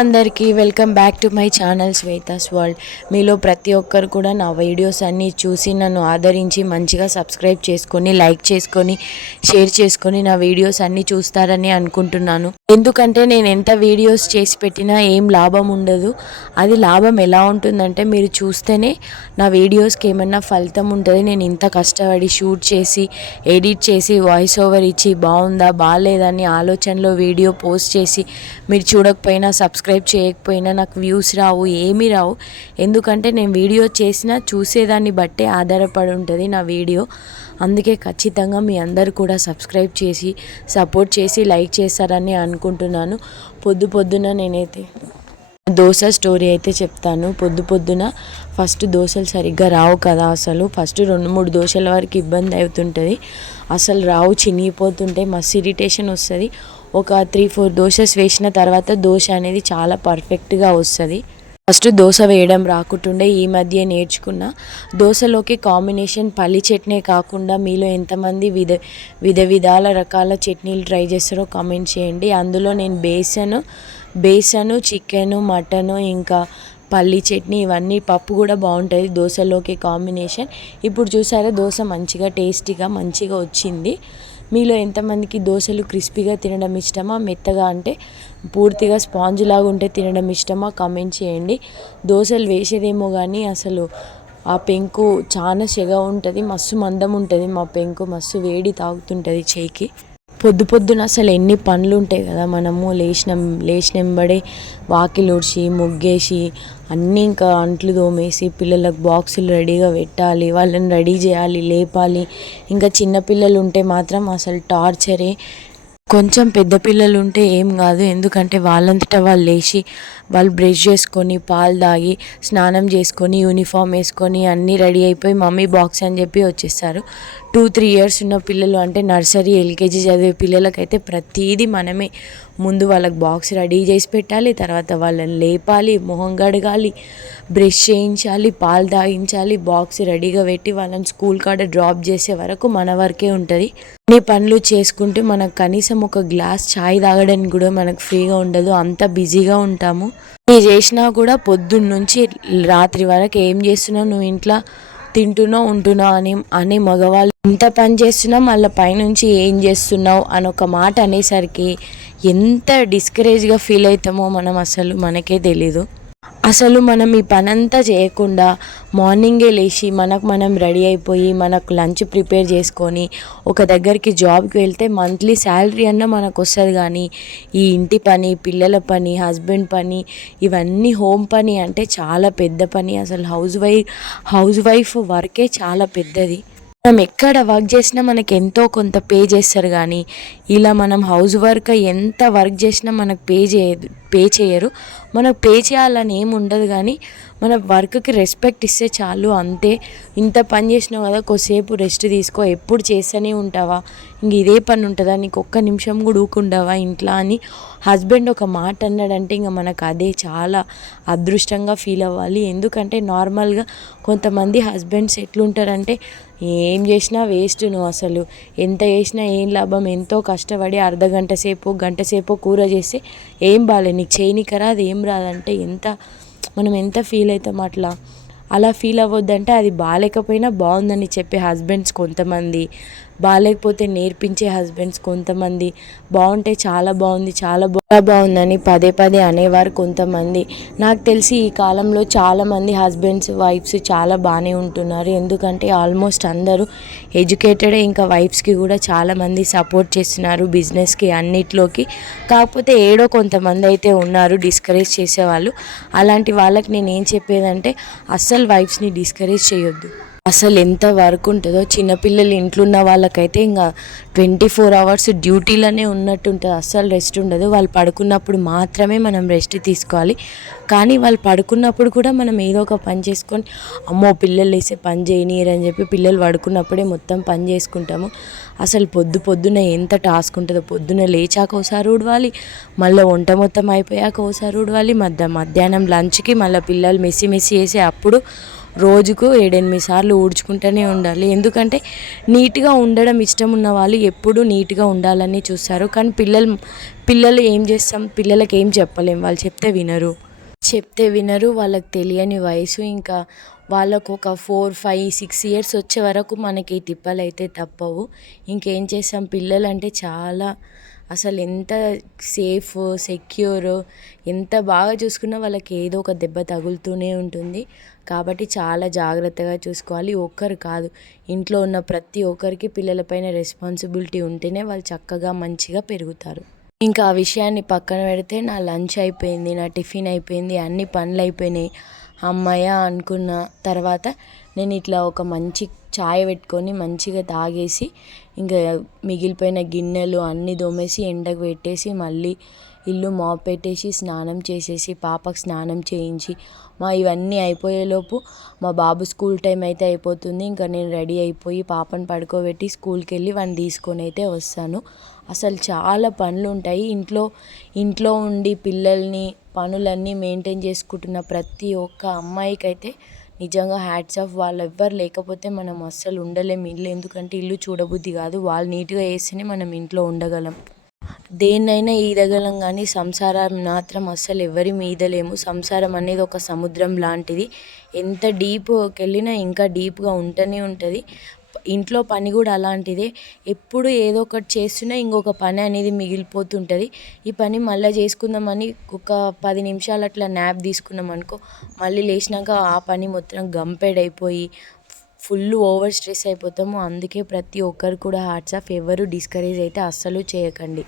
అందరికీ welcome back to my channel Shweta's world. మీలో ప్రతి ఒక్కరు కూడా నా వీడియోస్ అన్నీ చూసి నన్ను ఆదరించి మంచిగా సబ్స్క్రైబ్ చేసుకొని, లైక్ చేసుకొని, షేర్ చేసుకొని నా వీడియోస్ అన్నీ చూస్తారని అనుకుంటున్నాను. ఎందుకంటే నేను ఎంత వీడియోస్ చేసి పెట్టినా ఏం లాభం ఉండదు. అది లాభం ఎలా ఉంటుందంటే మీరు చూస్తేనే నా వీడియోస్కి ఏమన్నా ఫలితం ఉంటుంది. నేను ఇంత కష్టపడి షూట్ చేసి, ఎడిట్ చేసి, వాయిస్ ఓవర్ ఇచ్చి బాగుందా బాగాలేదని ఆలోచనలో వీడియో పోస్ట్ చేసి మీరు చూడకపోయినా, సబ్స్క్రైబ్ చేయకపోయినా నాకు వ్యూస్ రావు, ఏమీ రావు. ఎందుకంటే నేను వీడియో చేసినా చూసేదాన్ని బట్టే ఆధారపడి ఉంటుంది నా వీడియో. అందుకే ఖచ్చితంగా మీ అందరు కూడా సబ్స్క్రైబ్ చేసి, సపోర్ట్ చేసి, లైక్ చేస్తారని అనుకుంటున్నాను. పొద్దున నేనైతే దోశ స్టోరీ అయితే చెప్తాను. పొద్దున ఫస్ట్ దోశలు సరిగ్గా రావు కదా. అసలు ఫస్ట్ 2-3 దోశల వరకు ఇబ్బంది అవుతుంటుంది. అసలు రావు, చినిగిపోతుంటే మస్తు ఇరిటేషన్ వస్తుంది. ఒక 3-4 దోశస్ వేసిన తర్వాత దోశ అనేది చాలా పర్ఫెక్ట్గా వస్తుంది. ఫస్ట్ దోశ వేయడం రాకుంటుండే, ఈ మధ్య నేర్చుకున్న. దోశలోకి కాంబినేషన్ పల్లి చట్నీ కాకుండా మీలో ఎంతమంది విధాల రకాల చట్నీలు ట్రై చేస్తారో కామెంట్ చేయండి. అందులో నేను బేసను, చికెను, మటను, ఇంకా పల్లి చట్నీ, ఇవన్నీ పప్పు కూడా బాగుంటుంది దోశలోకి కాంబినేషన్. ఇప్పుడు చూసారా దోశ మంచిగా టేస్టీగా మంచిగా వచ్చింది. మీలో ఎంతమందికి దోశలు క్రిస్పీగా తినడం ఇష్టమా, మెత్తగా అంటే పూర్తిగా స్పాంజ్ లాగా ఉంటే తినడం ఇష్టమా కామెంట్ చేయండి. దోశలు వేసేదేమో కానీ అసలు ఆ పెంకు చాలా సెగ ఉంటుంది, మస్తు మందం ఉంటుంది. మా పెంకు మస్తు వేడి తాగుతుంటుంది చేయికి. పొద్దున అసలు ఎన్ని పనులు ఉంటాయి కదా. మనము లేచినంబడే వాకిలు ఊడ్చి, ముగ్గేసి, అన్నీ ఇంకా అంట్లు తోమేసి, పిల్లలకు బాక్సులు రెడీగా పెట్టాలి, వాళ్ళని రెడీ చేయాలి, లేపాలి. ఇంకా చిన్నపిల్లలు ఉంటే మాత్రం అసలు టార్చరే. కొంచెం పెద్ద పిల్లలు ఉంటే ఏం కాదు, ఎందుకంటే వాళ్ళంతటా వాళ్ళు లేచి వాళ్ళు బ్రష్ చేసుకొని, పాలు తాగి, స్నానం చేసుకొని, యూనిఫామ్ వేసుకొని అన్నీ రెడీ అయిపోయి మమ్మీ బాక్స్ అని చెప్పి వచ్చేస్తారు. 2-3 ఇయర్స్ ఉన్న పిల్లలు అంటే నర్సరీ, ఎల్కేజీ చదివే పిల్లలకైతే ప్రతీదీ మనమే ముందు వాళ్ళకి బాక్స్ రెడీ చేసి పెట్టాలి, తర్వాత వాళ్ళని లేపాలి, మొహం కడగాలి, బ్రష్ చేయించాలి, పాలు తాగించాలి, బాక్స్ రెడీగా పెట్టి వాళ్ళని స్కూల్ కాడ డ్రాప్ చేసే వరకు మన వరకే ఉంటుంది. అన్ని పనులు చేసుకుంటే మనకు కనీసం ఒక గ్లాస్ ఛాయ్ తాగడానికి కూడా మనకు ఫ్రీగా ఉండదు, అంత బిజీగా ఉంటాము. నీ చేసినా కూడా పొద్దున్న నుంచి రాత్రి వరకు ఏం చేస్తున్నావు, నువ్వు ఇంట్లో తింటున్నావు ఉంటున్నావు అని మగవాళ్ళు ఎంత పని చేస్తున్నావు, మళ్ళీ పైనుంచి ఏం చేస్తున్నావు అని ఒక మాట అనేసరికి ఎంత డిస్కరేజ్గా ఫీల్ అవుతామో అసలు మనకే తెలీదు. అసలు మనం ఈ పనంతా చేయకుండా మార్నింగే లేచి మనం రెడీ అయిపోయి, మనకు లంచ్ ప్రిపేర్ చేసుకొని ఒక దగ్గరికి జాబ్కి వెళ్తే మంత్లీ శాలరీ అన్న మనకు వస్తుంది. కానీ ఈ ఇంటి పని, పిల్లల పని, హస్బెండ్ పని, ఇవన్నీ హోమ్ పని అంటే చాలా పెద్ద పని. అసలు హౌస్ వైఫ్ వర్కే చాలా పెద్దది. మనం ఎక్కడ వర్క్ చేసినా మనకి ఎంతో కొంత పే చేస్తారు. కానీ ఇలా మనం హౌస్ వర్క్ ఎంత వర్క్ చేసినా మనకు పే చేయరు. మనకు పే చేయాలని ఏమి ఉండదు, కానీ మన వర్క్కి రెస్పెక్ట్ ఇస్తే చాలు, అంతే. ఇంత పని చేసినావు కదా, కొద్దిసేపు రెస్ట్ తీసుకో, ఎప్పుడు చేస్తూనే ఉంటావా, ఇంక ఇదే పని ఉంటుందా, నీకు ఒక్క నిమిషం కూడా ఊకుండవా ఇంట్లో అని హస్బెండ్ ఒక మాట అన్నాడంటే ఇంకా మనకు అదే చాలా అదృష్టంగా ఫీల్ అవ్వాలి. ఎందుకంటే నార్మల్గా కొంతమంది హస్బెండ్స్ ఎట్లుంటారంటే ఏం చేసినా వేస్ట్, నువ్వు అసలు ఎంత చేసినా ఏం లాభం, ఎంతో కష్టపడి అర్ధగంట సేపు గంట సేపు కూర చేస్తే ఏం బాగాలేదు, నీకు చేయనీకి రాదు, ఏం రాదంటే మనం ఎంత ఫీల్ అవుతాం. అలా ఫీల్ అవ్వద్దంటే అది బాగాలేకపోయినా బాగుందని చెప్పే హస్బెండ్స్ కొంతమంది, బాగాలేకపోతే నేర్పించే హస్బెండ్స్ కొంతమంది, బాగుంటే చాలా బాగుంది, చాలా బాగుందని పదే అనేవారు కొంతమంది. నాకు తెలిసి ఈ కాలంలో చాలామంది హస్బెండ్స్, వైఫ్స్ చాలా బాగానే ఉంటున్నారు. ఎందుకంటే ఆల్మోస్ట్ అందరూ ఎడ్యుకేటెడే. ఇంకా వైఫ్స్కి కూడా చాలామంది సపోర్ట్ చేస్తున్నారు బిజినెస్కి, అన్నిట్లోకి. కాకపోతే ఏడో కొంతమంది అయితే ఉన్నారు డిస్కరేజ్ చేసేవాళ్ళు. అలాంటి వాళ్ళకి నేను ఏం చెప్పేదంటే అస్సలు వైఫ్స్ని డిస్కరేజ్ చేయొద్దు. అసలు ఎంత వర్క్ ఉంటుందో, చిన్నపిల్లలు ఇంట్లో ఉన్న వాళ్ళకైతే ఇంకా 24 hours డ్యూటీలోనే ఉన్నట్టు ఉంటుంది, అస్సలు రెస్ట్ ఉండదు. వాళ్ళు పడుకున్నప్పుడు మాత్రమే మనం రెస్ట్ తీసుకోవాలి. కానీ వాళ్ళు పడుకున్నప్పుడు కూడా మనం ఏదో ఒక పని చేసుకొని, అమ్మో పిల్లలు వేసే పని చేయనీయరు అని చెప్పి పిల్లలు పడుకున్నప్పుడే మొత్తం పని చేసుకుంటాము. అసలు పొద్దున ఎంత టాస్క్ ఉంటుందో, పొద్దున లేచాక ఒకసారి ఊడవాలి, మళ్ళీ వంట మొత్తం అయిపోయాక ఒకసారి ఊడవాలి, మధ్యాహ్నం లంచ్కి మళ్ళీ పిల్లలు మెస్సి చేసే అప్పుడు రోజుకు 7-8 సార్లు ఊడ్చుకుంటూనే ఉండాలి. ఎందుకంటే నీట్గా ఉండడం ఇష్టం ఉన్న వాళ్ళు ఎప్పుడూ నీట్గా ఉండాలని చూస్తారు. కానీ పిల్లలు ఏం చేస్తాం, పిల్లలకి ఏం చెప్పలేం, వాళ్ళు చెప్తే వినరు. వాళ్ళకి తెలియని వయసు. ఇంకా వాళ్ళకు ఒక 4, 5, 6 ఇయర్స్ వచ్చే వరకు మనకి ఈ తిప్పలు అయితే తప్పవు. ఇంకేం చేస్తాం, పిల్లలంటే చాలా అసలు ఎంత సేఫ్, సెక్యూర్, ఎంత బాగా చూసుకున్నా వాళ్ళకి ఏదో ఒక దెబ్బ తగులుతూనే ఉంటుంది. కాబట్టి చాలా జాగ్రత్తగా చూసుకోవాలి. ఒక్కరు కాదు, ఇంట్లో ఉన్న ప్రతి ఒక్కరికి పిల్లలపైన రెస్పాన్సిబిలిటీ ఉంటేనే వాళ్ళు చక్కగా మంచిగా పెరుగుతారు. ఇంకా ఆ విషయాన్ని పక్కన పెడితే నా లంచ్ అయిపోయింది, నా టిఫిన్ అయిపోయింది, అన్ని పనులు అయిపోయినాయి. హమ్మయ్య అనుకున్న తర్వాత నేను ఇట్లా ఒక మంచి చాయ్ పెట్టుకొని మంచిగా తాగేసి ఇంకా మిగిలిపోయిన గిన్నెలు అన్నీ తోమేసి ఎండకు పెట్టేసి మళ్ళీ ఇల్లు మాప్ పెట్టేసి స్నానం చేసేసి పాపకు స్నానం చేయించి ఇవన్నీ అయిపోయేలోపు మా బాబు స్కూల్ టైం అయితే అయిపోతుంది. ఇంకా నేను రెడీ అయిపోయి పాపను పడుకోబెట్టి స్కూల్కి వెళ్ళి వాడిని తీసుకొని అయితే వస్తాను. అసలు చాలా పనులు ఉంటాయి ఇంట్లో ఉండి పిల్లల్ని పనులన్నీ మెయింటైన్ చేసుకుంటున్న ప్రతి ఒక్క అమ్మాయికైతే నిజంగా హ్యాట్స్ ఆఫ్. వాళ్ళు ఎవ్వరు లేకపోతే మనం అస్సలు ఉండలేము ఇల్లు. ఎందుకంటే ఇల్లు చూడబుద్ధి కాదు, వాళ్ళు నీట్గా వేస్తేనే మనం ఇంట్లో ఉండగలం. దేన్నైనా ఈదగలం కానీ సంసారం మాత్రం అస్సలు ఎవరి ఈదలేము. సంసారం అనేది ఒక సముద్రం లాంటిది. ఎంత డీప్కి వెళ్ళినా ఇంకా డీప్గా ఉంటూనే ఉంటుంది. ఇంట్లో పని కూడా అలాంటిదే. ఎప్పుడు ఏదో ఒకటి చేస్తున్నా ఇంకొక పని అనేది మిగిలిపోతుంటుంది. ఈ పని మళ్ళీ చేసుకుందామని ఒక 10 నిమిషాలు అట్లా న్యాప్ తీసుకున్నాం అనుకో, మళ్ళీ లేచినాక ఆ పని మొత్తం గంపెడైపోయి ఫుల్ ఓవర్ స్ట్రెస్ అయిపోతాము. అందుకే ప్రతి ఒక్కరు కూడా హ్యాట్స్ ఆఫ్. ఎవరు డిస్కరేజ్ అయితే అస్సలు చేయకండి.